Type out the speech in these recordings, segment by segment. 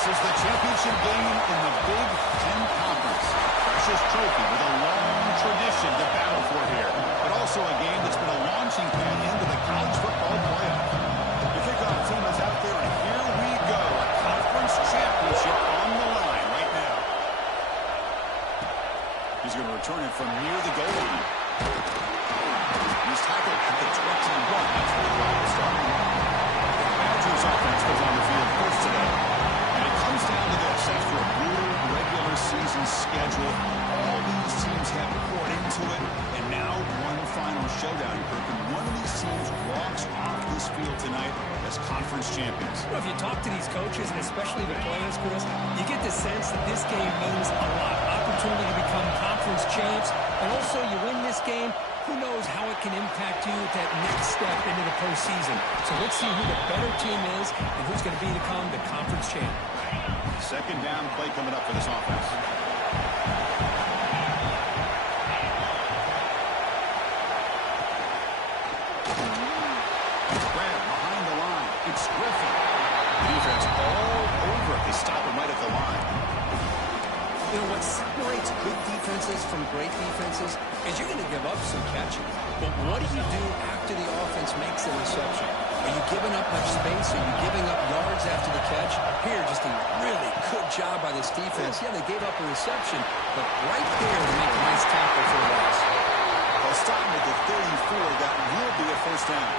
This is the championship game in the Big Ten Conference. Precious trophy with a long tradition to battle for here, but also a game that's been a launching pad into the college football playoff. The kickoff team is out there, and here we go. A conference championship on the line right now. He's going to return it from near the goal line. He's tackled at the 21. That's where the drive will start. The Badgers offense goes on the field first today. And it comes down to this. After a brutal regular season schedule, all these teams have poured into it. And now one final showdown, Kirk. And one of these teams walks off this field tonight as conference champions. Well, if you talk to these coaches, and especially the players, Chris, you get the sense that this game means a lot. Opportunity to become conference champs. And also, you win this game, who knows how it can impact you at that next step into the postseason. So let's see who the better team is and who's going to become the conference champ. Second down play coming up for this offense. Grab behind the line. It's Griffin. Defense all over it. They stop him right at the line. You know, what separates good defenses from great defenses is you're going to give up some catches. But what do you do after the offense makes the reception? Are you giving up much space? Are you giving up yards after the catch? Here, just a really good job by this defense. Yeah, they gave up a reception, but right there to make a nice tackle for the loss. Well, starting at the 34, that will be a first down.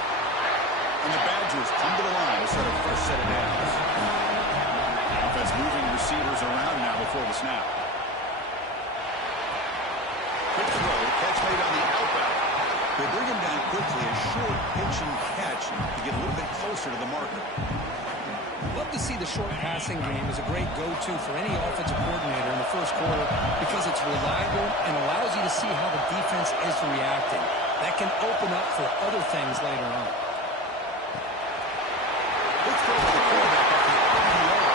And the Badgers come to the line to start a first set of downs. Offense moving receivers around now before the snap. Quick throw, catch made on the outbound. They bring him down quickly, a short pitch and catch to get a little bit closer to the marker. Love to see the short passing game as a great go-to for any offensive coordinator in the first quarter because it's reliable and allows you to see how the defense is reacting. That can open up for other things later on. Let's go to the quarterback at the 30-yard.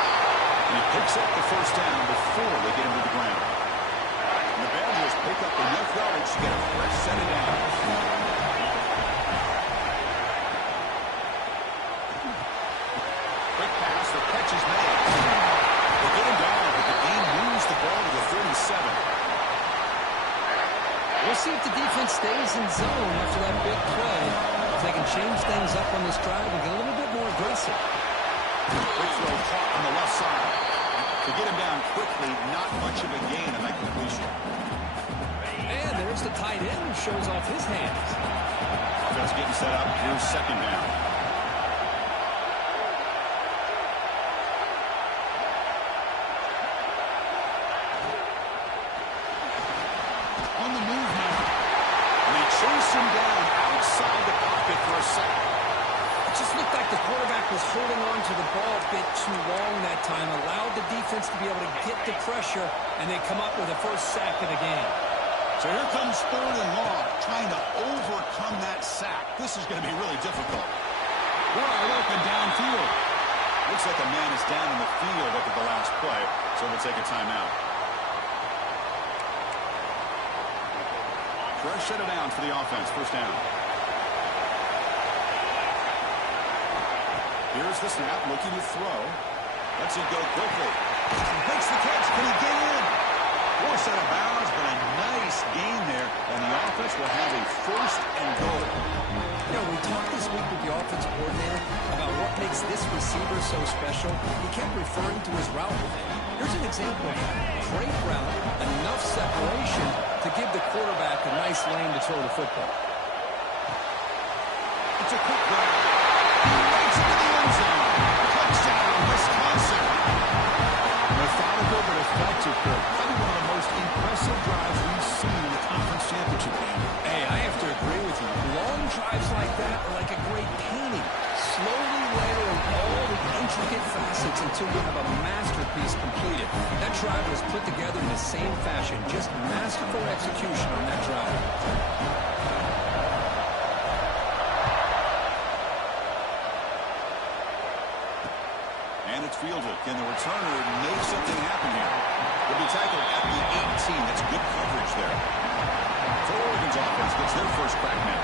And he picks up the first down before they get him to the ground. And the Badgers pick up enough yardage to get a fresh set of downs. Quick pass, the catch is made. They get him down, but the game moves the ball to the 37. We'll see if the defense stays in zone after that big play. If they can change things up on this drive and get a little bit more aggressive. Quick throw caught on the left side. To get him down quickly, not much of a gain on that completion. And there's the tight end who shows off his hands. Offense getting set up. Here's second down. On the move now. And they chase him down outside the pocket for a sack. It just looked like the quarterback was holding on to the ball a bit too long that time, allowed the defense to be able to get the pressure, and they come up with the first sack of the game. So here comes third and long, trying to overcome that sack. This is going to be really difficult. Wide open downfield. Looks like a man is down in the field after the last play, so we'll take a timeout. Fresh set of downs for the offense, first down. Here's the snap, looking to throw. Lets it go quickly. Makes the catch. Can he get in? Forced out of bounds, but a nice gain there. And the offense will have a first and goal. You know, we talked this week with the offensive coordinator about what makes this receiver so special. He kept referring to his route with him. Here's an example of that. Great route, enough separation to give the quarterback a nice lane to throw the football. It's a quick grab. Right into the end zone. Touchdown, Wisconsin. Methodical but effective. Probably one of the most impressive drives we've seen in the conference championship game. Hey, I have to agree with you. Long drives like that are like a great painting. Slowly layering all the intricate facets until you have a masterpiece completed. That drive was put together in the same fashion. Just masterful execution on that drive. And it's fielded. Can the returner make something happen here? He'll be tackled at the 18. That's good coverage there. So Oregon's offense gets their first crack now.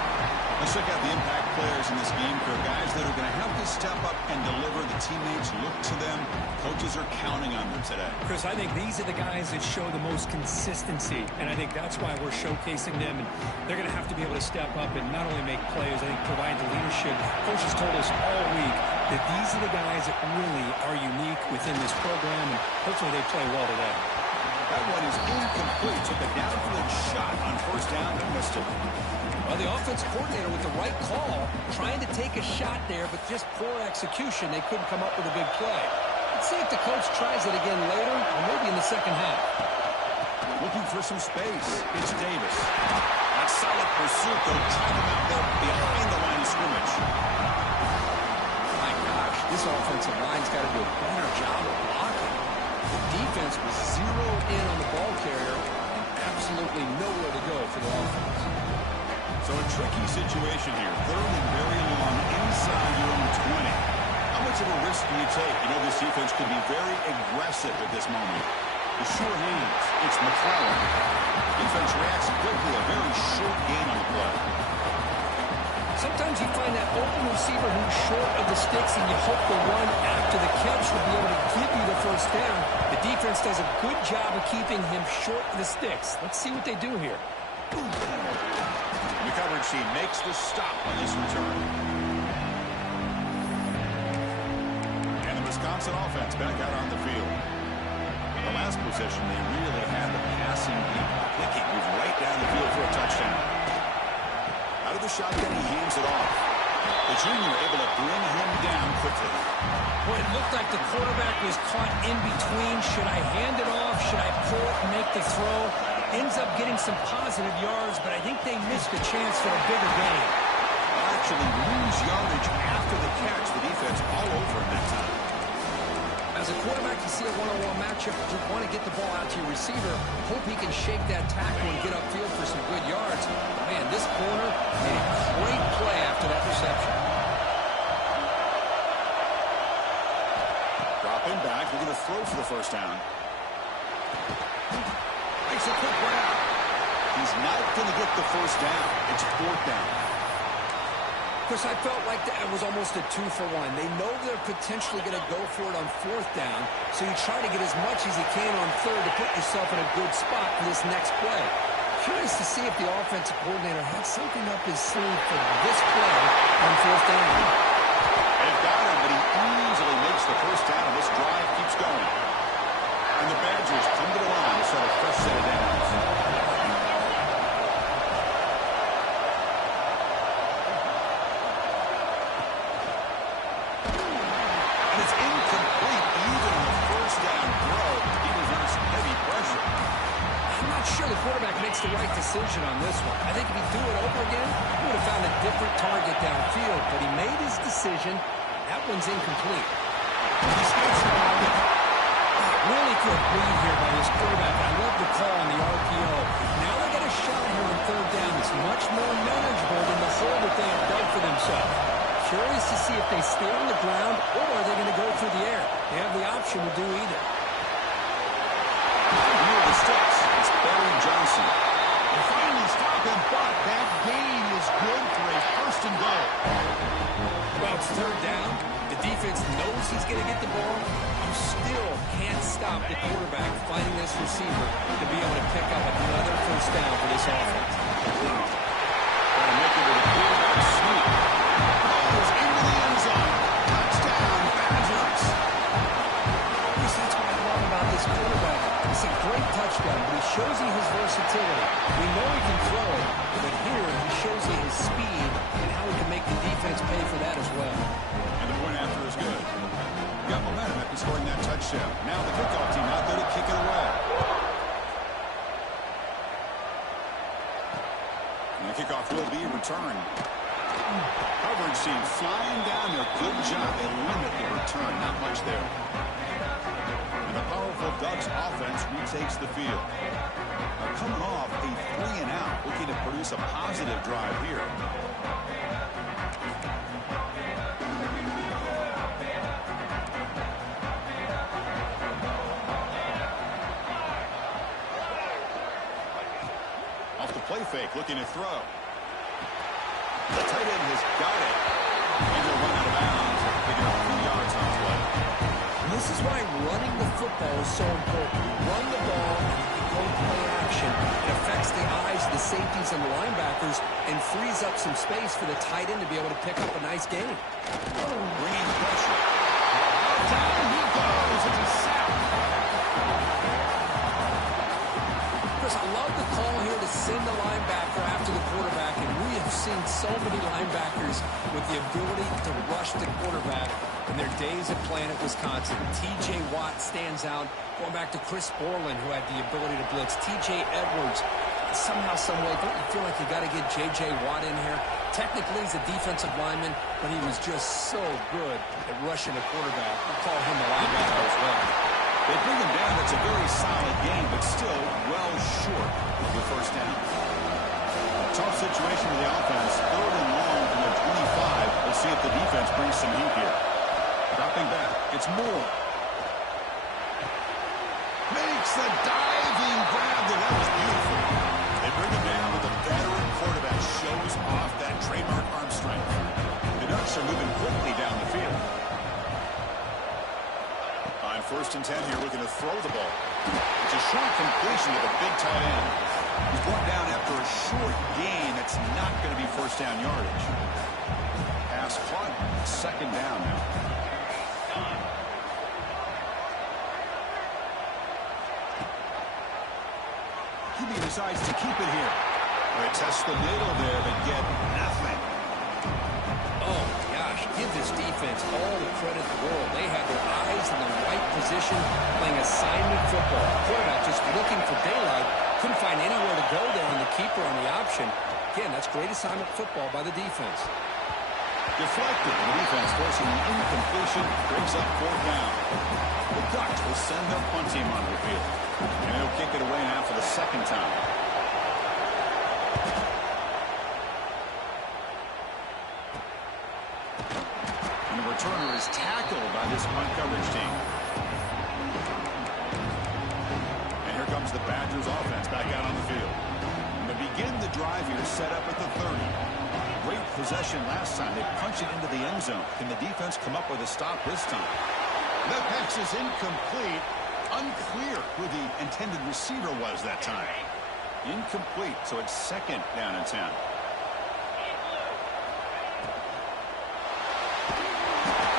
Let's check out the impact players in this game for guys that are going to have to step up and deliver. The teammates look to them. Coaches are counting on them today. Chris, I think these are the guys that show the most consistency, and I think that's why we're showcasing them. And they're going to have to be able to step up and not only make plays, I think provide the leadership. Coaches told us all week that these are the guys that really are unique within this program, and hopefully they play well today. That one is incomplete. Took a downfield shot on first down and missed it. Well, the offense coordinator with the right call, trying to take a shot there, but just poor execution. They couldn't come up with a big play. Let's see if the coach tries it again later, or maybe in the second half. Looking for some space. It's Davis. That solid pursuit, though. Track him out there behind the line of scrimmage. My gosh, this offensive line's got to do a better job of blocking. The defense was zeroed in on the ball carrier and absolutely nowhere to go for the offense. So a tricky situation here. Third and very long inside your own 20. How much of a risk do you take? You know this defense could be very aggressive at this moment. The sure hands. It's McClellan. Defense reacts quickly. A very short gain on the play. Sometimes you find that open receiver who's short of the sticks, and you hope the run after the catch will be able to give you the first down. The defense does a good job of keeping him short of the sticks. Let's see what they do here. The coverage team makes the stop on this return. And the Wisconsin offense back out on the field. The last possession, they really had the passing game clicking. Move right down the field for a touchdown. Out of the shotgun, he hands it off. The junior able to bring him down quickly. Boy, it looked like the quarterback was caught in between. Should I hand it off? Should I pull it and make the throw? Ends up getting some positive yards, but I think they missed a chance for a bigger gain. Actually lose yardage after the catch. The defense all over him that time. As a quarterback, you see a one-on-one matchup, you want to get the ball out to your receiver. Hope he can shake that tackle and get upfield for some good yards. Man, this corner made a great play after that reception. Dropping back, looking to throw for the first down. Makes a quick route. He's not going to get the first down. It's fourth down. Chris, I felt like that was almost a 2-for-1. They know they're potentially going to go for it on fourth down, so you try to get as much as you can on third to put yourself in a good spot for this next play. Curious to see if the offensive coordinator had something up his sleeve for this play on fourth down. They've got him, but he easily makes the first down, and this drive keeps going. And the Badgers come to the line to set a fresh set of downs. And it's incomplete even on the first down throw. He was under some heavy pressure. I'm not sure the quarterback makes the right decision on this one. I think if he threw it over again, he would have found a different target downfield, but he made his decision. That one's incomplete. He skates around it. Really good read here by this quarterback. I love the call on the RPO. Now they got a shot here on third down. It's much more manageable than the hole that they have dug for themselves. Curious to see if they stay on the ground or are they going to go through the air. They have the option to do either. Near the sticks, it's Barry Johnson. They finally stop him, but that gain is good for a first and goal. Well, it's third down. The defense knows he's going to get the ball. You still can't stop the quarterback finding this receiver to be able to pick up another first down for this offense. Trying to make it with a quarterback sweep. Goes into the end zone. Touchdown, Badgers. That's what I love about this quarterback. It's a great touchdown, but he shows you his versatility. We know he can throw it, but here he shows you his speed and how he can make the defense pay for that as well. And the point after is good. Got momentum after scoring that touchdown. Now the kickoff team out there to kick it away. And the kickoff will be returned. Coverage team flying down there. Good job. They limit the return. Not much there. And the powerful Ducks offense retakes the field. Now coming off a 3-and-out, looking to produce a positive drive here. Off the play fake, looking to throw. The tight end has got it. And he'll run out of bounds, picking up a few yards on his way. And this is why running the football is so important. Run the ball, and if you go play action, it affects the eyes of the safeties and the linebackers and frees up some space for the tight end to be able to pick up a nice gain. Bringing pressure. Down he goes. It's a sack. Chris, I love the call here to send the linebacker after the quarterback, and we have seen so many linebackers with the ability to rush the quarterback in their days of playing at Wisconsin. T.J. Watt stands out, going back to Chris Borland, who had the ability to blitz. T.J. Edwards, somehow, someway, don't you feel like you got to get J.J. Watt in here? Technically, he's a defensive lineman, but he was just so good at rushing the quarterback. We'll call him the linebacker as well. They bring him down. It's a very solid game, but still well short of the first down. Tough situation for the offense. 3rd and long from their 25. Let's see if the defense brings some heat here. Dropping back. It's Moore. Makes the diving grab. That was beautiful. They bring him down, but the veteran quarterback shows off that trademark arm strength. The Ducks are moving quickly down the field. On 1st and 10 here, looking to throw the ball. It's a short completion to the big tight end. He's brought down after a short gain. It's not going to be first down yardage. Pass caught. 2nd down now. QB decides to keep it here. They test the middle there, but get nothing. Oh, gosh, give this defense all the credit in the world. They had their eyes in the right position, playing assignment football. Quarterback just looking for daylight, couldn't find anywhere to go there on the keeper on the option. Again, that's great assignment football by the defense. Deflected, the defense forcing the incompletion, brings up 4th down. The Ducks will send their punt team onto the field, and they'll kick it away now for the 2nd time. And the returner is tackled by this punt coverage team. And here comes the Badgers offense back out on the field. And to begin the drive here, set up at the 30. Great possession last time. They punch it into the end zone. Can the defense come up with a stop this time? That pass is incomplete. Unclear who the intended receiver was that time. Incomplete, so it's 2nd down and 10.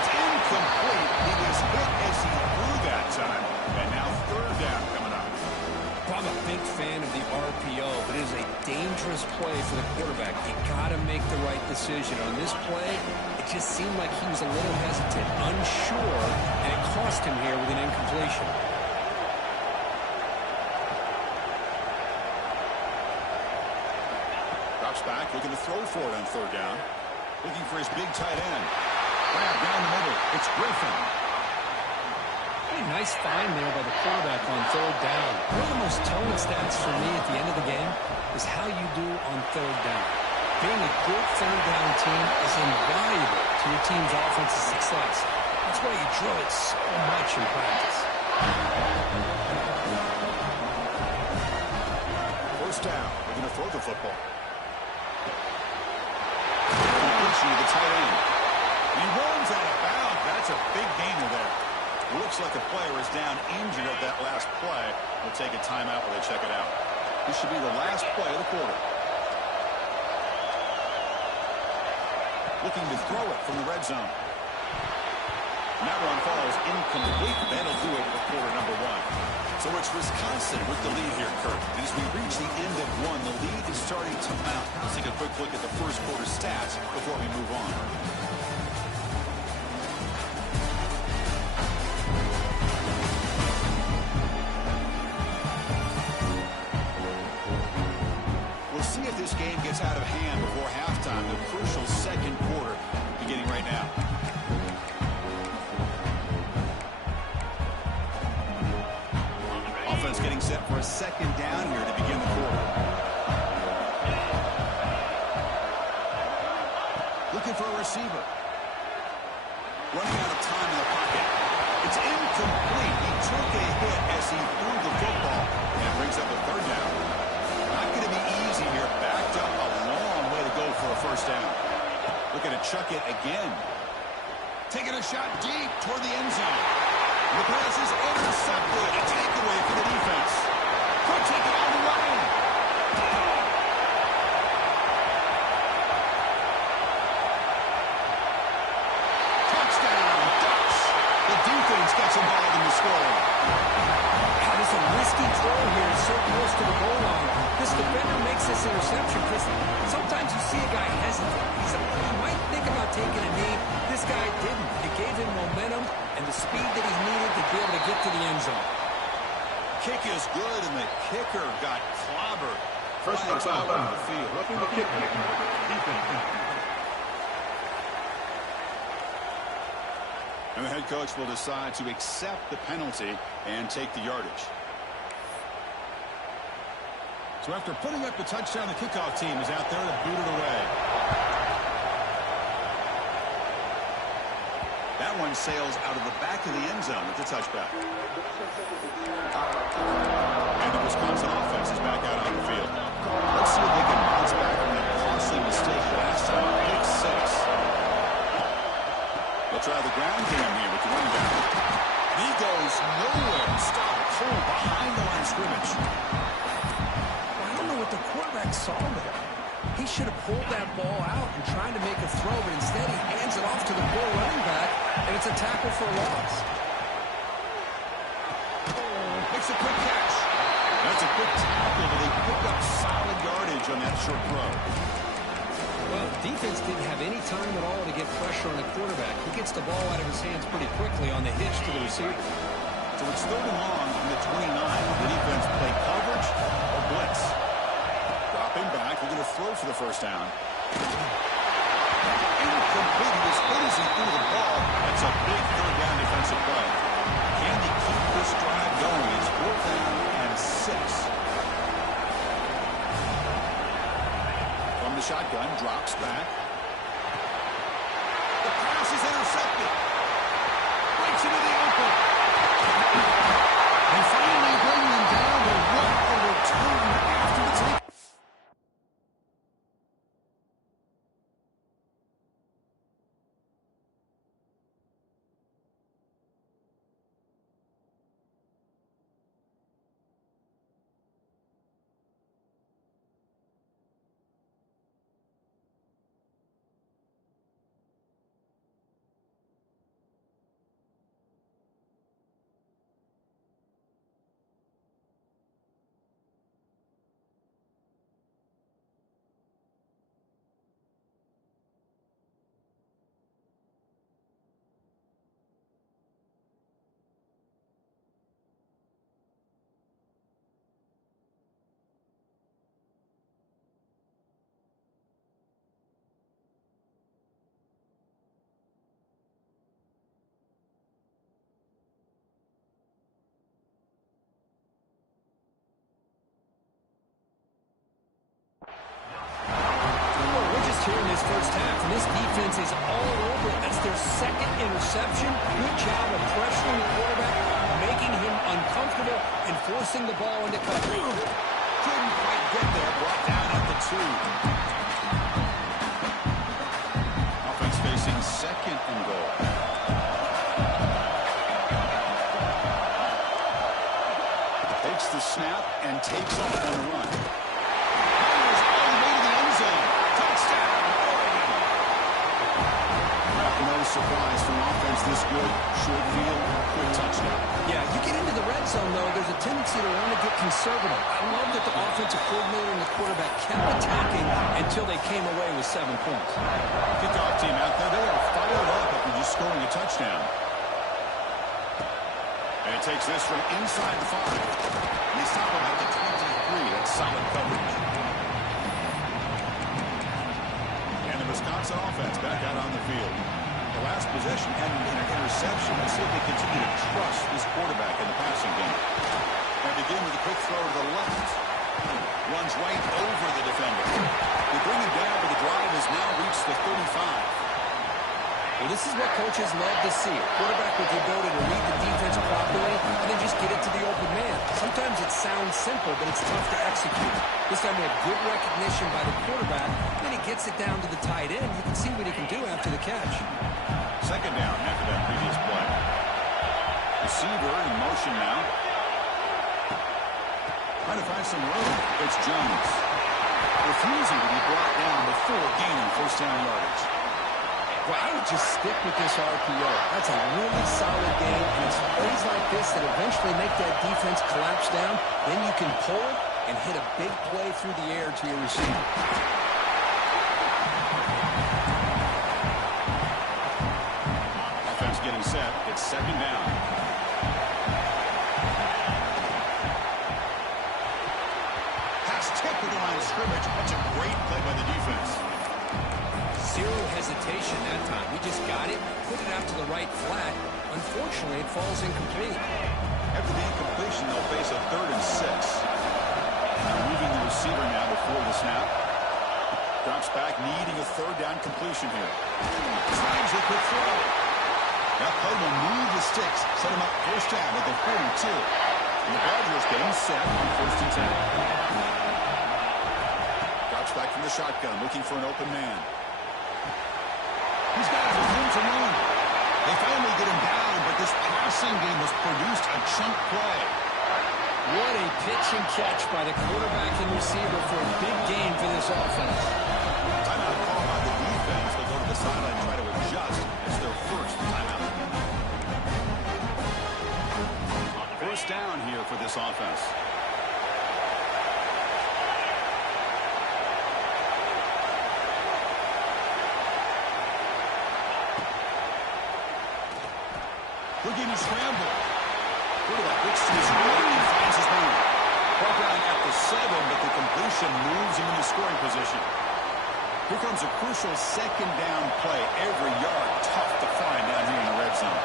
It's incomplete. He was hit as he threw that time. And now 3rd down coming up. I'm a big fan of the RPO, but it is a dangerous play for the quarterback. You got to make the right decision. On this play, it just seemed like he was a little hesitant, unsure, and it cost him here with an incompletion. Drops back, looking to throw for it on 3rd down. Looking for his big tight end. Grab down the middle. It's Griffin. Nice find there by the quarterback on 3rd down. One of the most telling stats for me at the end of the game is how you do on 3rd down. Being a good 3rd down team is invaluable to your team's offensive success. That's why you drill it so much in practice. 1st down. We're going to throw the football. Completion to the tight end. He runs out of bounds. That's a big gainer there. Looks like a player is down injured at that last play. We'll take a timeout while they check it out. This should be the last play of the quarter. Looking to throw it from the red zone. And that run falls incomplete. That'll do it for quarter number 1. So it's Wisconsin with the lead here, Kurt. And as we reach the end of 1, the lead is starting to mount. Let's take a quick look at the first quarter stats before we move on. See if this game gets out of hand before halftime. The crucial 2nd quarter beginning right now. Offense getting set for a 2nd down here to begin the quarter. Looking for a receiver. Running out of time in the pocket. It's incomplete. He took a hit as he threw the football. And it brings up a 3rd down. Not going to be easy here. Backed up a long way to go for a 1st down. chuck it again. Taking a shot deep toward the end zone. The pass is intercepted. A takeaway for the defense. Could take it on the run. Touchdown, Ducks. The defense gets involved in the scoring. That is a risky throw here. It's so close to the goal line. This defender makes this interception because sometimes you see a guy hesitate. He might think about taking a knee. This guy didn't. It gave him momentum and the speed that he needed to be able to get to the end zone. Kick is good, and the kicker got clobbered. First Flags out on the field. Roughing the kicker. Defense. And the head coach will decide to accept the penalty and take the yardage. So after putting up the touchdown, the kickoff team is out there to boot it away. That one sails out of the back of the end zone with the touchback. And the Wisconsin offense is back out on the field. Let's see if they can bounce back from that costly mistake last time. Pick 6. They'll try the ground game here with the running back. He goes nowhere. Stop pulled behind the line of scrimmage. I don't know what the quarterback saw there. He should have pulled that ball out and tried to make a throw, but instead he hands it off to the poor running back, and it's a tackle for a loss. Makes a quick catch. That's a quick tackle, but they pick up solid yardage on that short throw. Well, the defense didn't have any time at all to get pressure on the quarterback. He gets the ball out of his hands pretty quickly on the hitch to the receiver. So it's 3rd and long from the 29. The defense play coverage or blitz. Dropping back, looking to throw for the first down. Incomplete. As good as he threw the ball, that's a big 3rd down defensive play. Can they keep this drive going? It's 4th down and 6. From the shotgun, drops back. The pass is intercepted. Breaks into the open. And finally bringing him down to what a return after the take. Here in this first half, and this defense is all over it. That's their 2nd interception. Good job of pressuring the quarterback, making him uncomfortable, and forcing the ball into coverage. Couldn't quite get there. Brought down at the 2. Offense facing 2nd and goal. Takes the snap and takes off on the run. Fires all the way to the end zone. Touchdown. No surprise from offense this good. Short field, quick touchdown. Yeah, you get into the red zone, though, there's a tendency to want to get conservative. I love that the offensive coordinator and the quarterback kept attacking until they came away with 7 points. Kickoff team out there, they are fired up after just scoring a touchdown. And it takes this from inside the 5. And they stop him at the 23. That's solid coverage. And the Wisconsin offense back out on the field. The last possession ended in an interception. Let's see if they continue to trust this quarterback in the passing game. They begin with a quick throw to the left. Runs right over the defender. They bring him down, but the drive has now reached the 35. Well, this is what coaches love to see. A quarterback with the ability to read the defense properly and then just get it to the open man. Sometimes it sounds simple, but it's tough to execute. This time we have good recognition by the quarterback, and then he gets it down to the tight end. You can see what he can do after the catch. Second down after that previous play. Receiver in motion now. Trying to find some room. It's Jones. Refusing to be brought down before gaining first down yardage. Well, I would just stick with this RPO. That's a really solid game, and it's plays like this that eventually make that defense collapse down. Then you can pull and hit a big play through the air to your receiver. Offense getting set. It's second down. Pass tip to the line of scrimmage. That's a great play by the defense. Zero hesitation that time. We just got it, put it out to the right flat. Unfortunately, it falls incomplete. After the incompletion, they'll face a 3rd and 6. Moving the receiver now before the snap. Drops back, needing a 3rd down completion here. Tries a quick throw. That play will move the sticks, set him up first down at the 42. And the Badgers getting set on 1st and 10. Drops back from the shotgun, looking for an open man. He's got room to run. They finally get him down, but this passing game has produced a chunk play. What a pitch and catch by the quarterback and receiver for a big gain for this offense. Timeout call by the defense. They'll go to the sideline and try to adjust. It's their first timeout. First down here for this offense. Looking to scramble. Quarterback looks to his right and finds his man. Brought down at the 7, but the completion moves him into scoring position. Here comes a crucial second down play. Every yard tough to find down here in the red zone.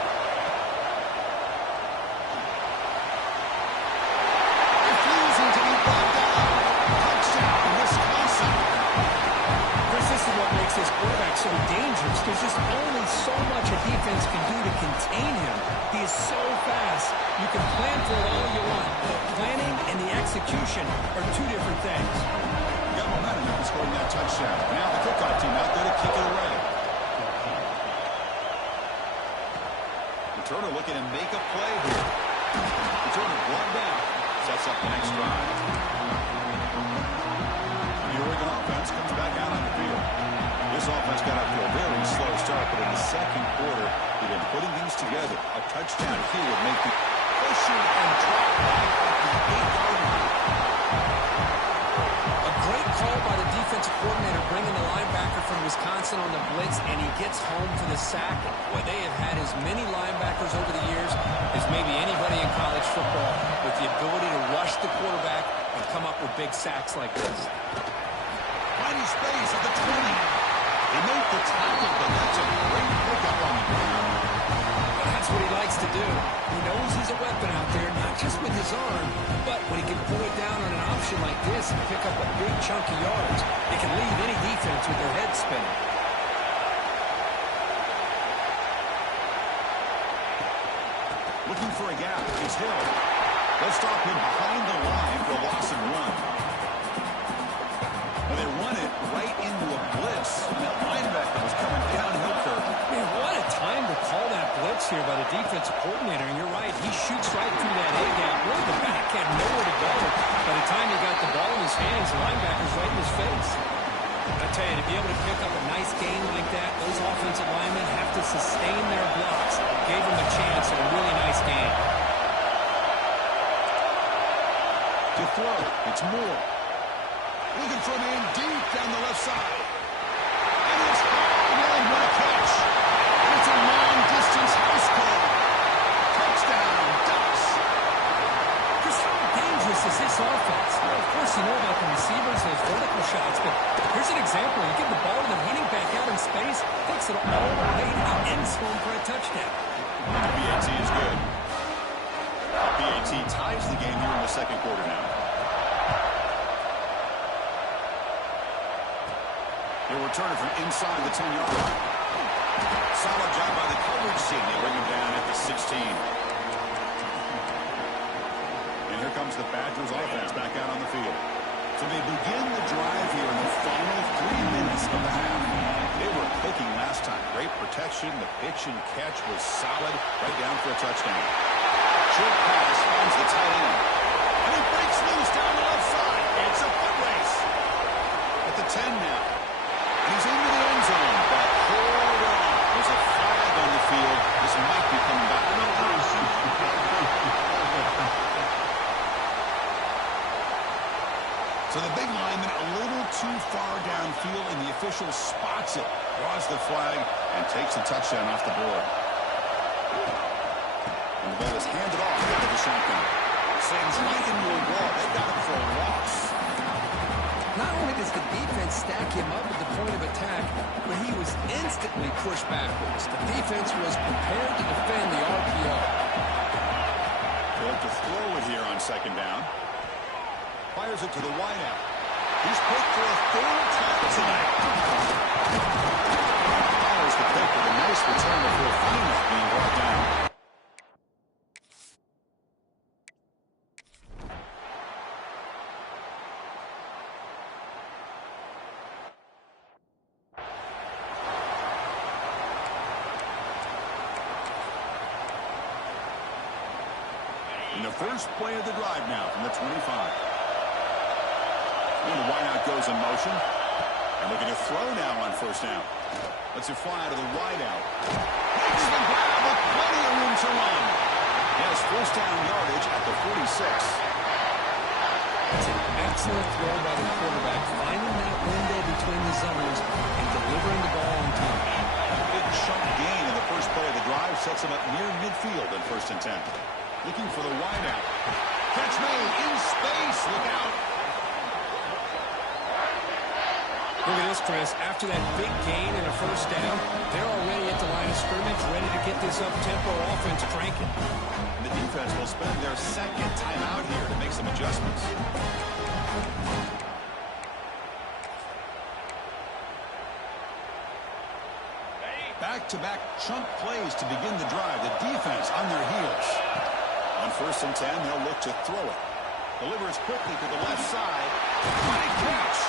Refusing to be brought down. Touchdown, Wisconsin. Chris, this is what makes this quarterback so dangerous. There's just only so much a defense can do to contain him. He is so fast. You can plan for it all you want, but planning and the execution are two different things. Got momentum after scoring that touchdown. Now the kickoff team out there to kick it away. Returner looking to make a play here. Returner brought down. Sets up the next drive. The Oregon offense comes back out on the field. This offense got off to a very slow start, but in the second quarter, they've been putting things together. A touchdown here would make the pushing and drop back at the 8-yard line. A great call by the defensive coordinator bringing the linebacker from Wisconsin on the blitz, and he gets home for the sack. Boy, they have had as many linebackers over the years as maybe anybody in college football with the ability to rush the quarterback and come up with big sacks like this. Finding space at the 20. He made the tackle, but that's a great pickup on the ground. That's what he likes to do. He knows he's a weapon out there, not just with his arm, but when he can pull it down on an option like this and pick up a big chunk of yards, it can leave any defense with their head spinning. Looking for a gap. He's Hill. They'll stop him behind the line for a loss of 1. Well, they run it right into a blitz, and that linebacker was coming downhill for him. Man, what a time to call that blitz here by the defensive coordinator. And you're right, he shoots right through that A-gap. Really, the back had nowhere to go. By the time he got the ball in his hands, the linebacker's right in his face. I tell you, to be able to pick up a nice gain like that, those offensive linemen have to sustain their blocks. Gave him a chance at a really nice gain. To throw, it's Moore. Looking for a man deep down the left side. And it's Hall. What a catch. And it's a long-distance house call. Touchdown, Ducks. Just how dangerous is this offense? Well, of course, you know about the receivers, those vertical shots, but here's an example. You give the ball to the running back out in space, takes it all the way to the end zone for a touchdown. PAT is good. PAT ties the game here in the second quarter now. He'll return it from inside the 10-yard line. Solid job by the coverage team. They bring him down at the 16. And here comes the Badgers offense back out on the field. So they begin the drive here in the final 3 minutes of the half. They were cooking last time. Great protection. The pitch and catch was solid. Right down for a touchdown. Short pass finds the tight end. And he breaks loose down the left side. It's a foot race. At the 10 now. And he's into the end zone. But hold on. There's a flag on the field. This might be coming back. So the big lineman a little too far downfield, and the official spots it, draws the flag, and takes the touchdown off the board. And the ball is handed off out of the shotgun. Sends right into a wall. They got it for a loss. Not only does the defense stack him up at the point of attack, but he was instantly pushed backwards. The defense was prepared to defend the RPO. They'll have to throw it here on second down. Fires it to the wideout. He's picked for a third time tonight. Follows the pick with a nice return before finally being brought down. In the first play of the drive now from the 25. And the wideout goes in motion. And looking to throw now on first down. Lets it fly out of the wideout. Makes the grab with plenty of room to run. He has first down yardage at the 46. It's an excellent throw by the quarterback, finding that window between the zones and delivering the ball on time. A big chunk gain in the first play of the drive sets him up near midfield in 1st and 10. Looking for the wideout. Catch made in space. Look out. Look at this, Chris. After that big gain and a first down, they're already at the line of scrimmage, ready to get this up-tempo offense cranking. And the defense will spend their second timeout here to make some adjustments. Back-to-back chunk plays to begin the drive. The defense on their heels. On 1st and 10, they'll look to throw it. Delivers quickly to the left side. What a catch!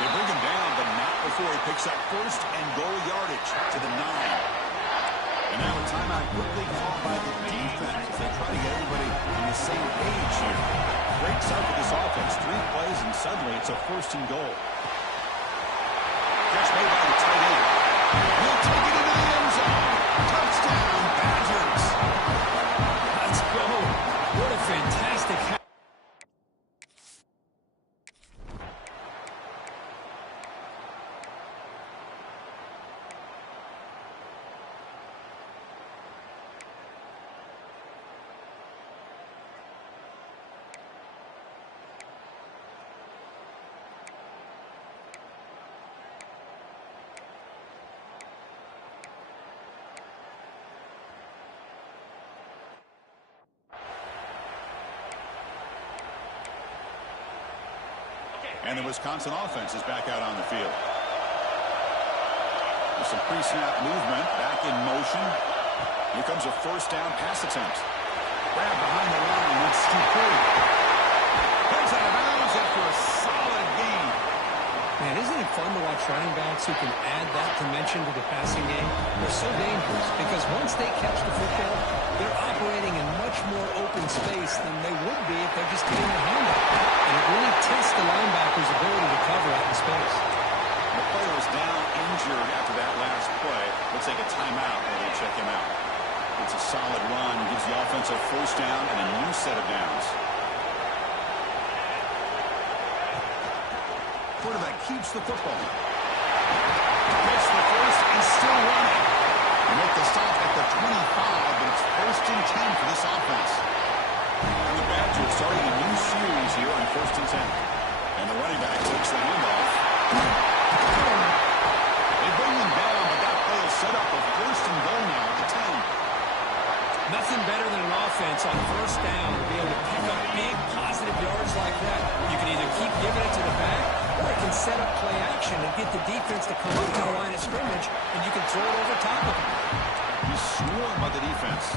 They bring him down, but not before he picks up first and goal yardage to the 9. And now a timeout quickly called by the defense as they try to get everybody on the same page here. Great start for this offense. 3 plays, and suddenly it's a 1st and goal. Catch made by the tight end. He'll take it into the end zone. Touchdown, Badgers. Let's go. What a fantastic And the Wisconsin offense is back out on the field. With some pre-snap movement, back in motion. Here comes a first down pass attempt. Grab behind the line with Stupid. Goes out of bounds after a solid gain. Man, isn't it fun to watch running backs who can add that dimension to the passing game? They're so dangerous because once they catch the football, they're operating in much more open space than they would be if they're just getting their hand up. And it really tests the linebacker's ability to cover out in space. The player is down injured after that last play. Let's take a timeout while they check him out. It's a solid run, gives the offense a first down and a new set of downs. Quarterback keeps the football. Gets the first and still running. They make the stop at the 25, but it's 1st and 10 for this offense. And the Badgers starting a new series here on 1st and 10. And the running back takes the handoff. They bring him down, but that play is set up a 1st and goal now at the 10. Nothing better than an offense on first down to be able to pick up big positive yards like that. You can either keep giving it to the back, or it can set up play action and get the defense to come up to the line of scrimmage, and you can throw it over top of them. He's swarmed by the defense.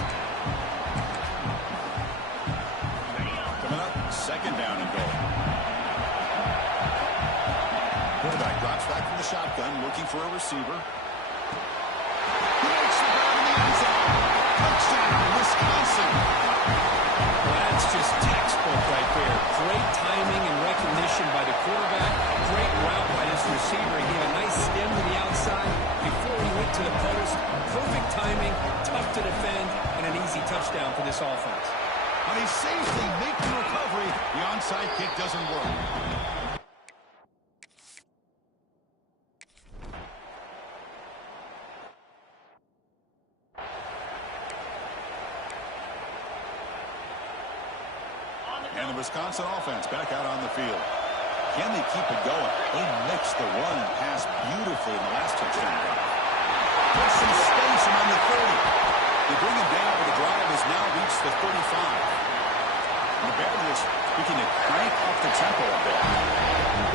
Coming up, second down and goal. Quarterback drops back from the shotgun, looking for a receiver. He makes the grab in the end zone. Touchdown, Wisconsin. Well, that's just textbook right there. Great timing and recognition by the quarterback. Great route by this receiver. He gave a nice stem to the outside before he went to the post. Perfect timing, tough to defend, and an easy touchdown for this offense. When he safely makes the recovery, the onside kick doesn't work. And the Wisconsin offense back out on the field. Can they keep it going? They mixed the run and pass beautifully in the last touchdown drive. There's some space around the 30. They bring him down, but the drive has now reached the 35. And the Badgers looking to crank up the tempo a bit.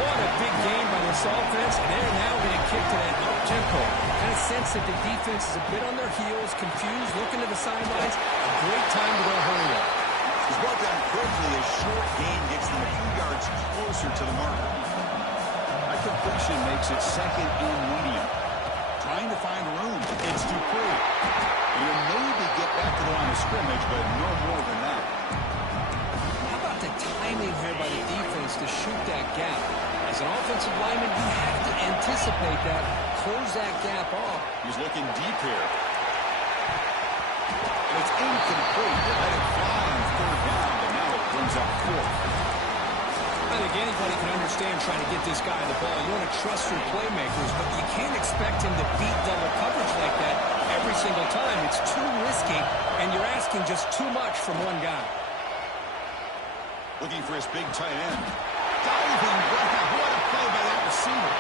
What a big game by this offense, and they're now going to kick to that up-tempo. Kind of sense that the defense is a bit on their heels, confused, looking to the sidelines. A great time to go hurry up. He's brought down quickly. A short gain gets them a few yards closer to the marker. That completion makes it second and medium. Trying to find room. It's Dupree. He'll maybe get back to the line of scrimmage, but no more than that. How about the timing here by the defense to shoot that gap? As an offensive lineman, you have to anticipate that, close that gap off. He's looking deep here. And it's incomplete. They let it fly on third down, but now it brings up fourth. I think anybody can understand trying to get this guy the ball. You want to trust your playmakers, but you can't expect him to beat double coverage like that every single time. It's too risky, and you're asking just too much from one guy. Looking for his big tight end. Diving grab. What a play by that receiver.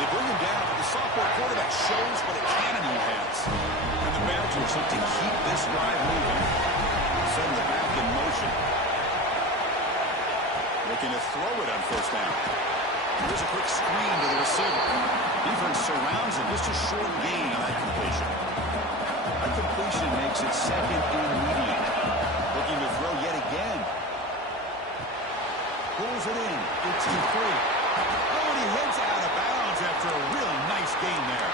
They bring him down, but the sophomore quarterback shows what a cannon he has. And the Badgers look to keep this drive moving. Send the back in motion. Looking to throw it on first down. Here's a quick screen to the receiver. Defense surrounds him. Just a short gain on that completion. That completion makes it second and medium. Looking to throw yet again. Pulls it in. It's Dupree. Oh, and he heads out of bounds after a real nice gain there.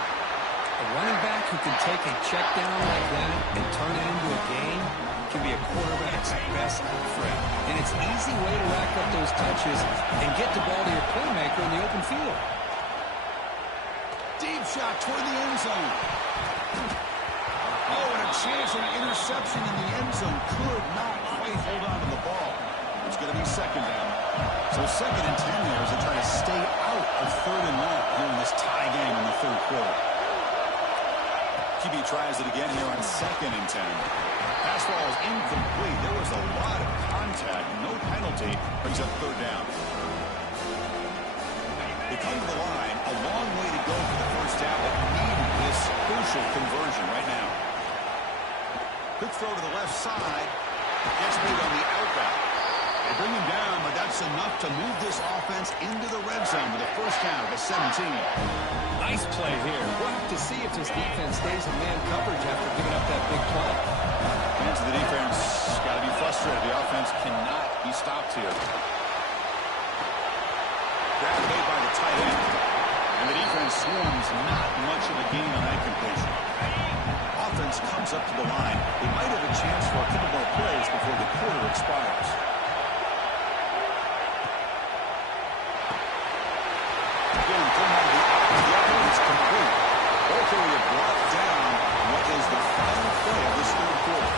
A running back who can take a check down like that and turn it into a gain can be a quarterback's best friend. And it's an easy way to rack up those touches and get the ball to your playmaker in the open field. Deep shot toward the end zone. Oh, and a chance at an interception in the end zone. Could not quite hold on to the ball. It's going to be second down. So second and 10 there as they try to stay out of third and long here in this tie game in the third quarter. QB tries it again here on second and 10. Pass ball is incomplete. There was a lot of contact. No penalty. Brings up third down. They come to the line. A long way to go for the first down, but need this crucial conversion right now. Quick throw to the left side. Gets beat on the outback. They bring him down, but that's enough to move this offense into the red zone with a first down at the 17. Nice play here. We'll have to see if this defense stays in man coverage after giving up that big play. Fans of the defense got to be frustrated. The offense cannot be stopped here. Grab made by the tight end. And the defense swarms not much of a gain on that completion. Offense comes up to the line. They might have a chance for a couple more plays before the quarter expires. Again, thrown out of the outfield. It's complete. Hopefully it brought down what is the final play of this third quarter.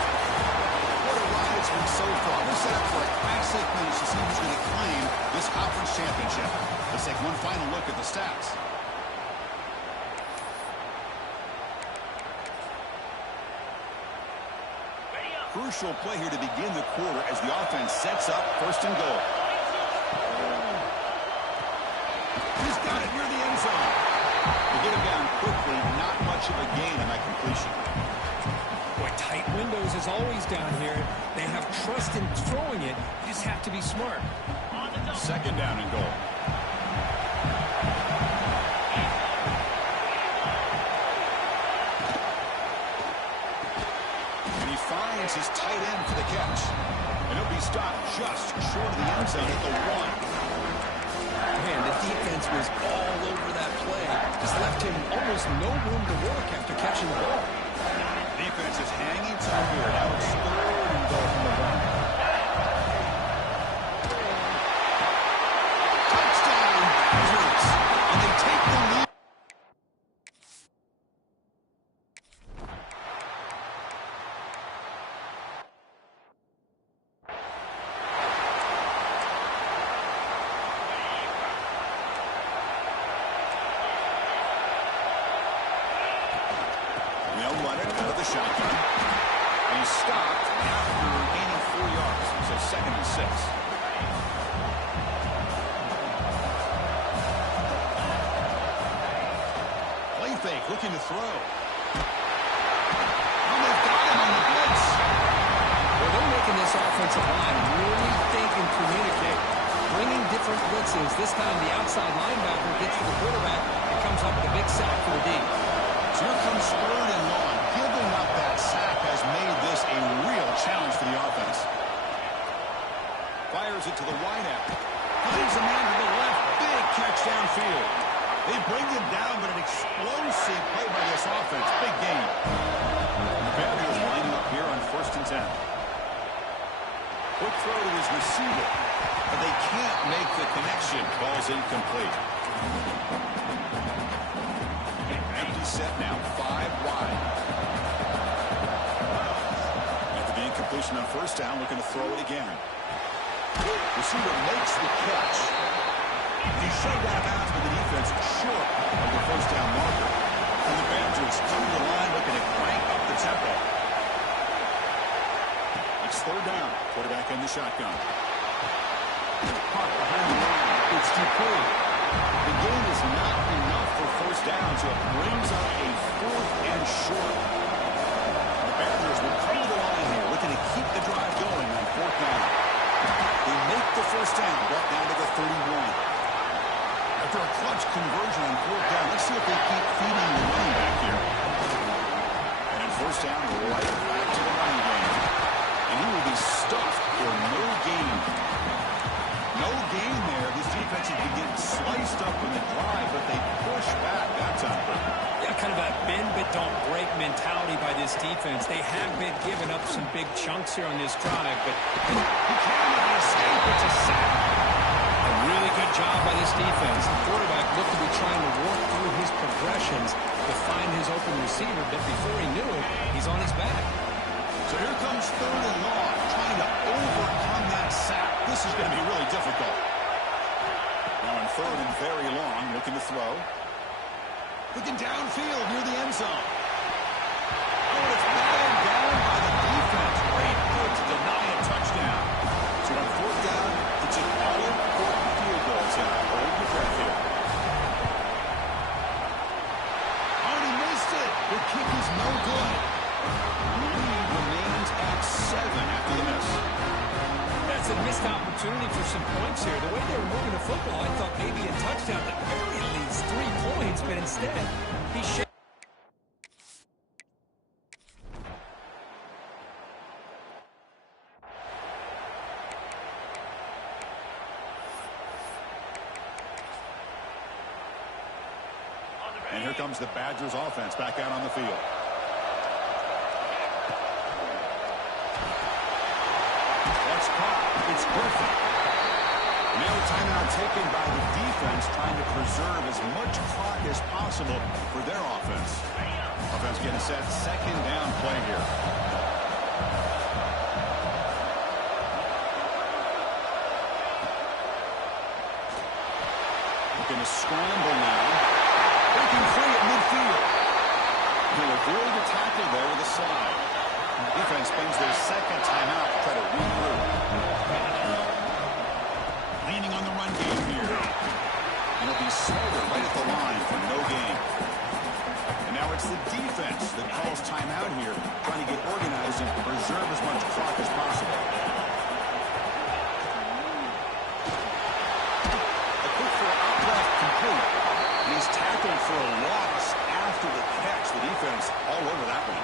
What a ride it's been so far. We're set up for a classic finish to see who's going to claim this conference championship. Let's take one final look at the stats. Crucial play here to begin the quarter as the offense sets up first and goal. He's got it near the end zone. They get him down quickly, not much of a gain on that completion. Boy, tight windows is always down here. They have trust in throwing it. You just have to be smart. Second down and goal. He stopped just short of the end zone at the 1. Man, the defense was all over that play. Just left him almost no room to work after catching the ball. Defense is hanging tough here. Now it's 3rd and goal from the 1. Touchdown, Badgers. And they take the lead. They'll run it out of the shotgun. And he's stopped after gaining 4 yards. So 2nd and 6. Play fake, looking to throw. And they've got him on the blitz. Well, they're making this offensive line really think and communicate. Bringing different blitzes. This time the outside linebacker gets to the quarterback and comes up with a big sack for the D. So here comes 3rd and long. Giving up that sack has made this a real challenge for the offense. Fires it to the wide out. Finds a man to the left. Big catch downfield. They bring him down, but an explosive play by this offense. Big game. The Badgers lining up here on 1st and 10. Quick throw to his receiver, but they can't make the connection. Ball's incomplete. Empty set now, 5 wide. After the incompletion on 1st down, looking to throw it again. Receiver makes the catch. He's shoved out of bounds with the defense short of the 1st down marker. And the Badgers come to the line looking to crank up the tempo. It's 3rd down. Quarterback in the shotgun. Park behind the line. It's Dupree. The game is not enough for 1st down, so it brings up a 4th and short. The Badgers will come to the line here, looking to keep the drive going on 4th down. They make the 1st down, brought down to the 31. After a clutch conversion on 4th down, let's see if they keep feeding the running back here. And on 1st down, right back to the running game. And he will be stuffed for no gain. No gain there. This defense has been getting sliced up in the drive, but they push back that time. Yeah, kind of a bend but don't break mentality by this defense. They have been giving up some big chunks here on this drive, but he can't escape. It's a sack. A really good job by this defense. The quarterback looked to be trying to work through his progressions to find his open receiver, but before he knew it, he's on his back. So here comes 3rd and long, trying to overcome that sack. This is going to be really difficult. Now on 3rd and very long, looking to throw. Looking downfield near the end zone. Oh, and it's batted down by the defense. Great good to deny a touchdown. So on 4th down, it's an all-important field goal. So hold your breath here. Oh, and he missed it. The kick is no good. Lead remains at 7 after the miss. That's a missed opportunity for some points here. The way they were moving the football, I thought maybe a touchdown, at very least 3 points, but instead, he shot. And here comes the Badgers offense back out on the field. That's caught. It's Griffin. Now timeout taken by the defense, trying to preserve as much clock as possible for their offense. Offense getting set, 2nd down play here. Looking to scramble now. Breaking free at midfield. He'll avoid the tackle there with a slide. Defense spends their 2nd timeout to try to regroup. Leaning on the run game here. And it'll be Snyder right at the line for no gain. And now it's the defense that calls timeout here, trying to get organized and preserve as much clock as possible. A quick throw out left, complete. And he's tackled for a loss after the catch. The defense all over that one.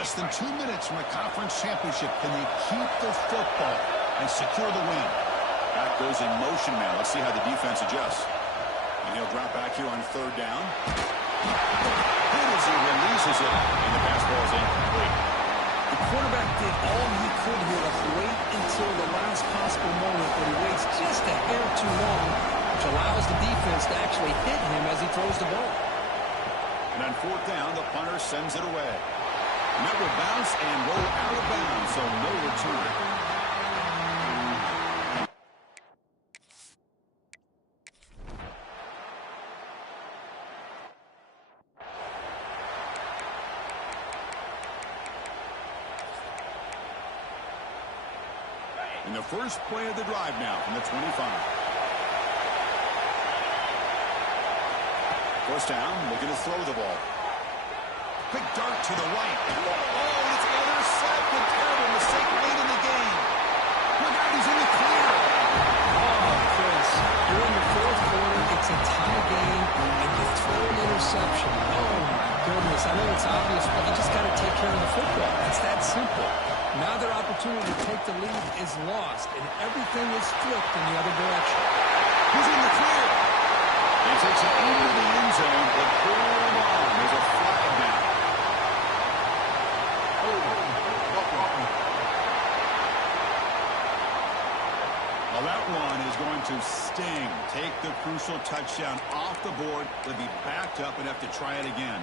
Less than 2 minutes from a conference championship. Can they keep the football and secure the win? Back goes in motion now. Let's see how the defense adjusts. And he'll drop back here on third down. Good as he releases it, and the pass ball is incomplete. The quarterback did all he could here to wait until the last possible moment, but he waits just a hair too long, which allows the defense to actually hit him as he throws the ball. And on fourth down, the punter sends it away. And that will bounce and roll out of bounds, so no return. In the first play of the drive now from the 25. First down, looking to throw the ball. Quick dart to the right. Oh, it's intercepted. Terrible mistake late in the game. Look out, he's in the clear. Oh, Chris, you're in the fourth quarter, it's a tie game, and you throw an interception. Oh, my goodness. I know it's obvious, but you just got to take care of the football. It's that simple. Now their opportunity to take the lead is lost, and everything is flipped in the other direction. He's in the clear. He takes it into the end zone, but hold on. There's a flag down. Well, that one is going to sting. Take the crucial touchdown off the board. They'll be backed up and have to try it again.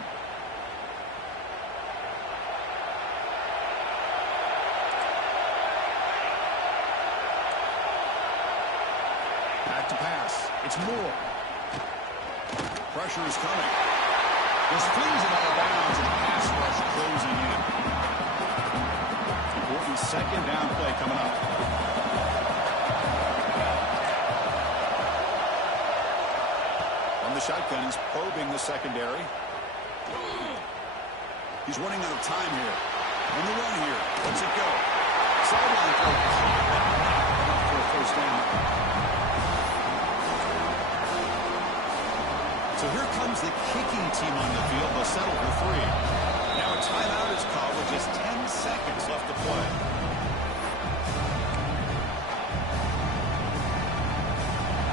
Back to pass. It's Moore. Pressure is coming. Just flings it out of bounds and pass rush closing in. Important second down play coming up. On the shotgun, he's probing the secondary. He's running out of time here. On the run here. Let's it go. Sideline throw. For a first down. So here comes the kicking team on the field. They'll settle for 3. Now a timeout is called with just 10 seconds left to play.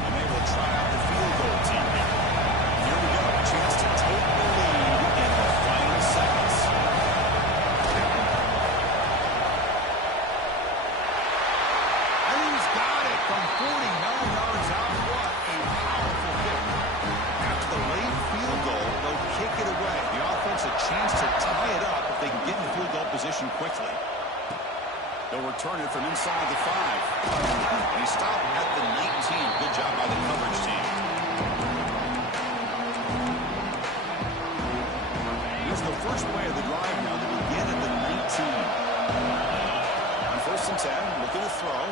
And they will try out the field goal team here. Here we go. A chance to take the lead in the final seconds. And he's got it from 49 yards out. What a powerful kick. After the late field goal, they'll kick it away. The offense a chance to tie it up if they can get in field goal position quickly. They'll return it from inside the 5. And he stopped at the 19. Good job by the coverage team. Here's the first play of the drive now to begin at the 19. On first and 10, looking to throw.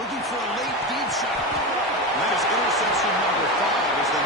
Looking for a late deep shot. And that is interception number 5 as the